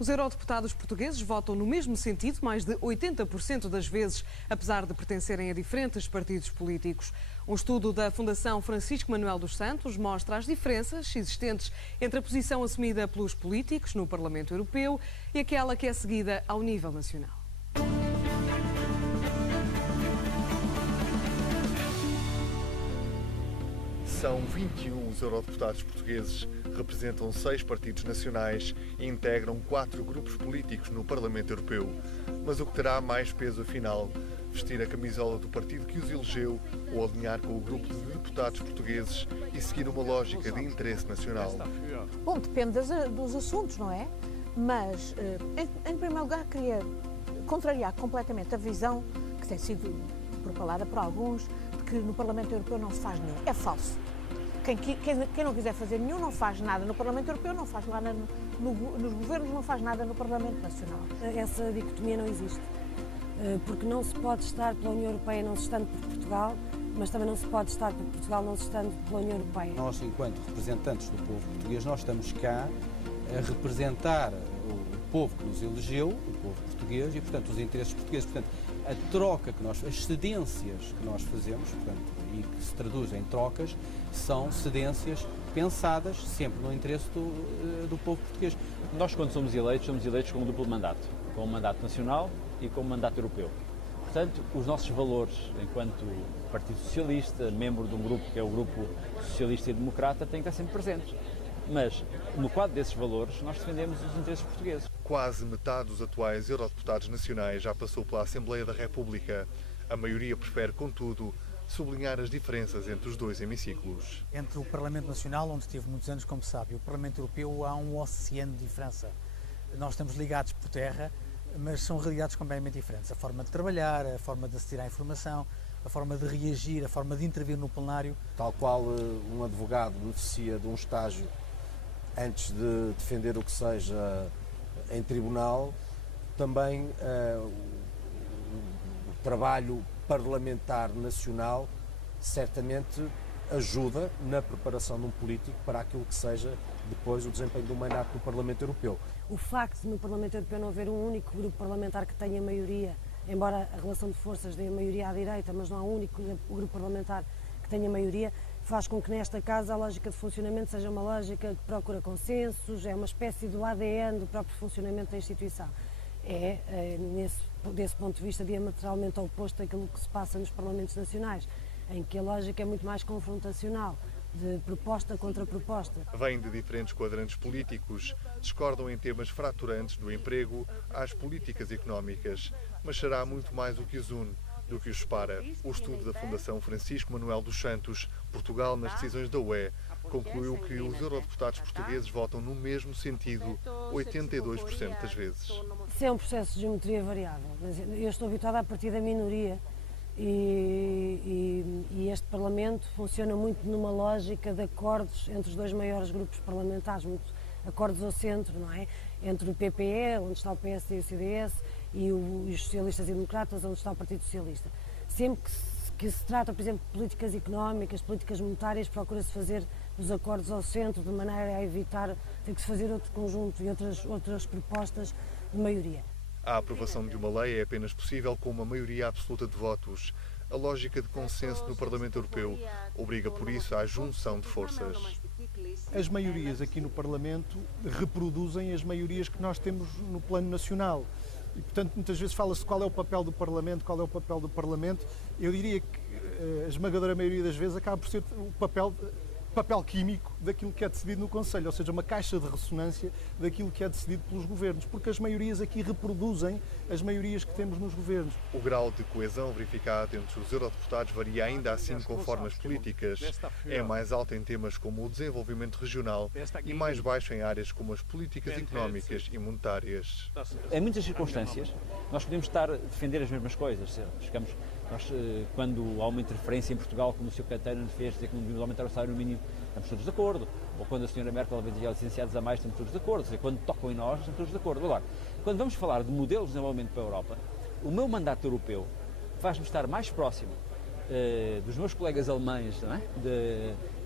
Os eurodeputados portugueses votam no mesmo sentido mais de 80% das vezes, apesar de pertencerem a diferentes partidos políticos. Um estudo da Fundação Francisco Manuel dos Santos mostra as diferenças existentes entre a posição assumida pelos políticos no Parlamento Europeu e aquela que é seguida ao nível nacional. São 21 os eurodeputados portugueses, representam 6 partidos nacionais e integram 4 grupos políticos no Parlamento Europeu. Mas o que terá mais peso afinal? Vestir a camisola do partido que os elegeu ou alinhar com o grupo de deputados portugueses e seguir uma lógica de interesse nacional? Bom, depende dos assuntos, não é? Mas, em primeiro lugar, queria contrariar completamente a visão que tem sido propalada por alguns de que no Parlamento Europeu não se faz nenhum. É falso. Quem não quiser fazer nenhum não faz nada no Parlamento Europeu, não faz nada nos governos, não faz nada no Parlamento Nacional. Essa dicotomia não existe, porque não se pode estar pela União Europeia não se estando por Portugal, mas também não se pode estar por Portugal não se estando pela União Europeia. Nós, enquanto representantes do povo português, nós estamos cá a representar o povo que nos elegeu, o povo português, e, portanto, os interesses portugueses. Portanto, a troca que nós, as cedências que nós fazemos, portanto, e que se traduzem em trocas, são cedências pensadas sempre no interesse do povo português. Nós, quando somos eleitos com um duplo mandato, com um mandato nacional e com um mandato europeu. Portanto, os nossos valores, enquanto Partido Socialista, membro de um grupo que é o Grupo Socialista e Democrata, têm que estar sempre presentes. Mas, no quadro desses valores, nós defendemos os interesses portugueses. Quase metade dos atuais eurodeputados nacionais já passou pela Assembleia da República. A maioria prefere, contudo, sublinhar as diferenças entre os dois hemiciclos. Entre o Parlamento Nacional, onde estive muitos anos, como sabe, e o Parlamento Europeu, há um oceano de diferença. Nós estamos ligados por terra, mas são realidades completamente diferentes. A forma de trabalhar, a forma de aceder à informação, a forma de reagir, a forma de intervir no plenário. Tal qual um advogado beneficia de um estágio antes de defender o que seja em tribunal, também o trabalho parlamentar nacional certamente ajuda na preparação de um político para aquilo que seja depois o desempenho do mandato do Parlamento Europeu. O facto de no Parlamento Europeu não haver um único grupo parlamentar que tenha maioria, embora a relação de forças dê a maioria à direita, mas não há um único grupo parlamentar que tenha maioria, faz com que nesta casa a lógica de funcionamento seja uma lógica que procura consensos, é uma espécie do ADN do próprio funcionamento da instituição. Desse ponto de vista, diametralmente oposto daquilo que se passa nos Parlamentos Nacionais, em que a lógica é muito mais confrontacional, de proposta contra proposta. Vêm de diferentes quadrantes políticos, discordam em temas fraturantes do emprego às políticas económicas, mas será muito mais o que os une do que os separa. O estudo da Fundação Francisco Manuel dos Santos, Portugal nas decisões da UE, concluiu que os eurodeputados portugueses votam no mesmo sentido 82% das vezes. Isso é um processo de geometria variável. Eu estou habituada a partir da minoria e este Parlamento funciona muito numa lógica de acordos entre os dois maiores grupos parlamentares, muito acordos ao centro, não é? Entre o PPE, onde está o PSD e o CDS, e os socialistas e democratas, onde está o Partido Socialista. Sempre que se trata, por exemplo, de políticas económicas, políticas monetárias, procura-se fazer os acordos ao centro, de maneira a evitar ter que se fazer outro conjunto e outras propostas de maioria. A aprovação de uma lei é apenas possível com uma maioria absoluta de votos. A lógica de consenso no Parlamento Europeu obriga, por isso, à junção de forças. As maiorias aqui no Parlamento reproduzem as maiorias que nós temos no plano nacional. E, portanto, muitas vezes fala-se qual é o papel do Parlamento, qual é o papel do Parlamento. Eu diria que a esmagadora maioria das vezes acaba por ser o papel químico daquilo que é decidido no Conselho, ou seja, uma caixa de ressonância daquilo que é decidido pelos governos, porque as maiorias aqui reproduzem as maiorias que temos nos governos. O grau de coesão verificado entre os eurodeputados varia ainda assim conforme as políticas. É mais alto em temas como o desenvolvimento regional e mais baixo em áreas como as políticas económicas e monetárias. Em muitas circunstâncias, nós podemos estar a defender as mesmas coisas. Quando há uma interferência em Portugal, como o Sr. Caetano fez, dizer que não devemos aumentar o salário mínimo, estamos todos de acordo. Ou quando a Sra. Merkel vai dizer aos licenciados a mais, estamos todos de acordo. Quando tocam em nós, estamos todos de acordo. Agora, quando vamos falar de modelos de desenvolvimento para a Europa, o meu mandato europeu faz-me estar mais próximo dos meus colegas alemães, não é?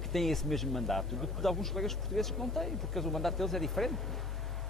Que têm esse mesmo mandato, do que de alguns colegas portugueses que não têm, porque o mandato deles é diferente.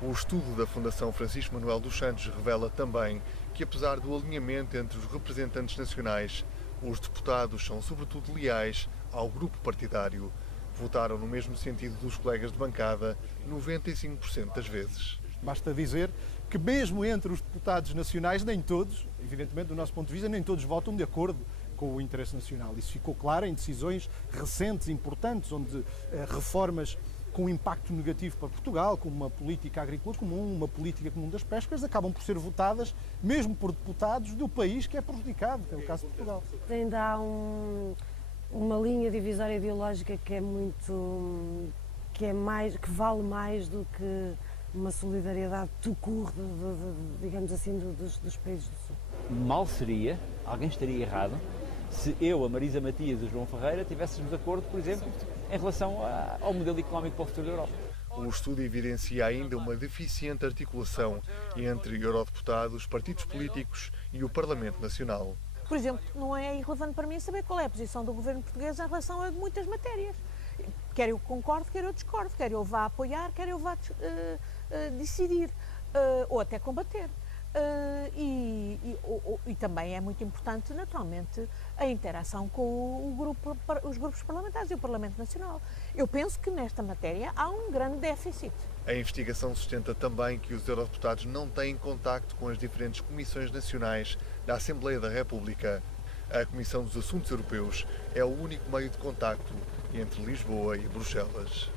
O estudo da Fundação Francisco Manuel dos Santos revela também que, apesar do alinhamento entre os representantes nacionais, os deputados são sobretudo leais ao grupo partidário. Votaram no mesmo sentido dos colegas de bancada 95% das vezes. Basta dizer que mesmo entre os deputados nacionais, nem todos, evidentemente do nosso ponto de vista, nem todos votam de acordo com o interesse nacional. Isso ficou claro em decisões recentes, importantes, onde reformas com impacto negativo para Portugal, como uma política agrícola comum, uma política comum das pescas, acabam por ser votadas mesmo por deputados do país que é prejudicado, que é o caso de Portugal. Ainda há uma linha divisória ideológica que que vale mais do que uma solidariedade tout court, digamos assim, dos países do Sul. Mal seria, alguém estaria errado, se eu, a Marisa Matias e o João Ferreira estivéssemos de acordo, por exemplo, em relação ao modelo económico para o futuro da Europa. O estudo evidencia ainda uma deficiente articulação entre eurodeputados, partidos políticos e o Parlamento Nacional. Por exemplo, não é irrelevante para mim saber qual é a posição do governo português em relação a muitas matérias. Quer eu concorde, quer eu discorde, quer eu vá apoiar, quer eu vá decidir ou até combater. E também é muito importante, naturalmente, a interação com os grupos parlamentares e o Parlamento Nacional. Eu penso que nesta matéria há um grande déficit. A investigação sustenta também que os eurodeputados não têm contacto com as diferentes comissões nacionais da Assembleia da República. A Comissão dos Assuntos Europeus é o único meio de contacto entre Lisboa e Bruxelas.